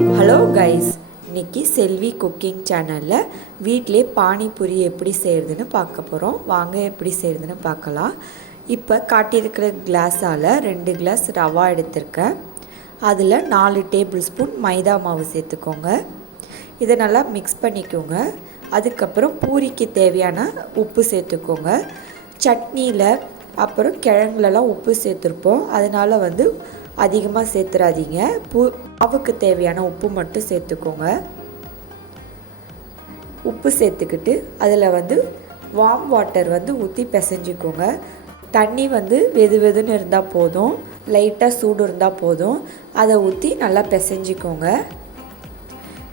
Hello guys, இன்றைக்கி செல்வி cooking சேனலில் வீட்டிலே பானிபூரி எப்படி செய்கிறதுன்னு பார்க்க போகிறோம். வாங்க எப்படி செய்கிறதுன்னு பார்க்கலாம். இப்போ காட்டியிருக்கிற கிளாஸால் 2 கிளாஸ் ரவா எடுத்திருக்கேன். அதில் 4 டேபிள் ஸ்பூன் மைதா மாவு சேர்த்துக்கோங்க. இதை நல்லா மிக்ஸ் பண்ணிக்கோங்க. அதுக்கப்புறம் பூரிக்கு தேவையான உப்பு சேர்த்துக்கோங்க. சட்னியில் அப்புறம் கிழங்குலலாம் உப்பு சேர்த்துருப்போம், அதனால் அதிகமாக சேர்த்துறாதீங்க. மாவுக்கு தேவையான உப்பு மட்டும் சேர்த்துக்கோங்க. உப்பு சேர்த்துக்கிட்டு அதில் வார்ம் வாட்டர் ஊற்றி பிசைஞ்சிக்கோங்க. தண்ணி வெது வெதுன்னு இருந்தால் போதும், லைட்டாக சூடு இருந்தால் போதும். அதை ஊற்றி நல்லா பிசைஞ்சிக்கோங்க.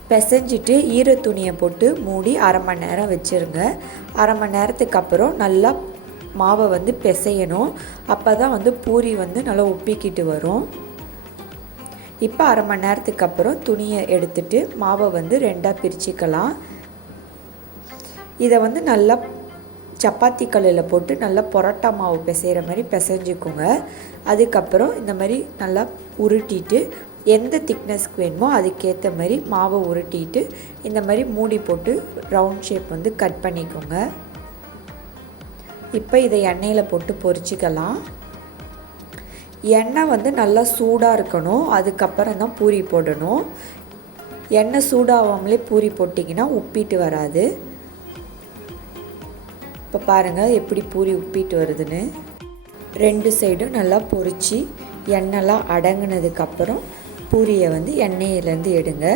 பிசைஞ்சிட்டு ஈர துணியை போட்டு மூடி அரை மணி நேரம் வச்சுருங்க. அரை மணி நேரத்துக்கு அப்புறம் நல்லா மாவை பிசையணும். அப்போ தான் பூரி நல்லா உப்பிக்கிட்டு வரும். இப்போ அரை மணி நேரத்துக்கு அப்புறம் துணியை எடுத்துட்டு மாவை 2ஆக பிரிச்சுக்கலாம். இதை நல்லா சப்பாத்தி கல்லில் போட்டு நல்லா பரோட்டா மாவு பிசைகிற மாதிரி பிசைஞ்சிக்கோங்க. அதுக்கப்புறம் இந்த மாதிரி நல்லா உருட்டிட்டு எந்த திக்னஸ்க்கு வேணுமோ அதுக்கேற்ற மாதிரி மாவை உருட்டிட்டு இந்த மாதிரி மூடி போட்டு ரவுண்ட் ஷேப் கட் பண்ணிக்கோங்க. இப்போ இதை எண்ணெயில் போட்டு பொரிச்சிக்கலாம். எண்ணெய் நல்லா சூடாக இருக்கணும், அதுக்கப்புறம் தான் பூரி போடணும். எண்ணெய் சூடாகாமலே பூரி போட்டிங்கன்னா உப்பிட்டு வராது. இப்போ பாருங்கள் எப்படி பூரி உப்பிட்டு வருதுன்னு. 2 சைடும் நல்லா பொரித்து எண்ணெய்லாம் அடங்கினதுக்கப்புறம் பூரியை எண்ணெயிலேருந்து எடுங்க.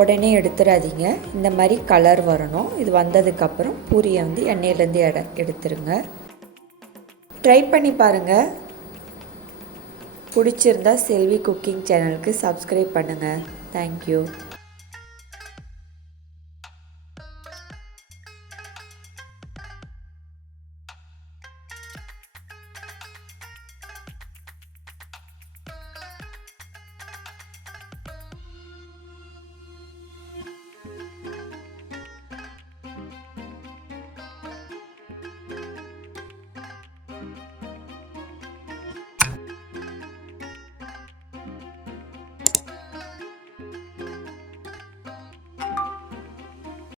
உடனே எடுத்துடாதீங்க, இந்த மாதிரி கலர் வரணும். இது வந்ததுக்கப்புறம் பூரியை எண்ணெயிலேருந்து எடுத்துருங்க. ட்ரை பண்ணி பாருங்கள். பிடிச்சிருந்தா செல்வி குக்கிங் சேனலுக்கு சப்ஸ்கிரைப் பண்ணுங்கள். தேங்க்யூ.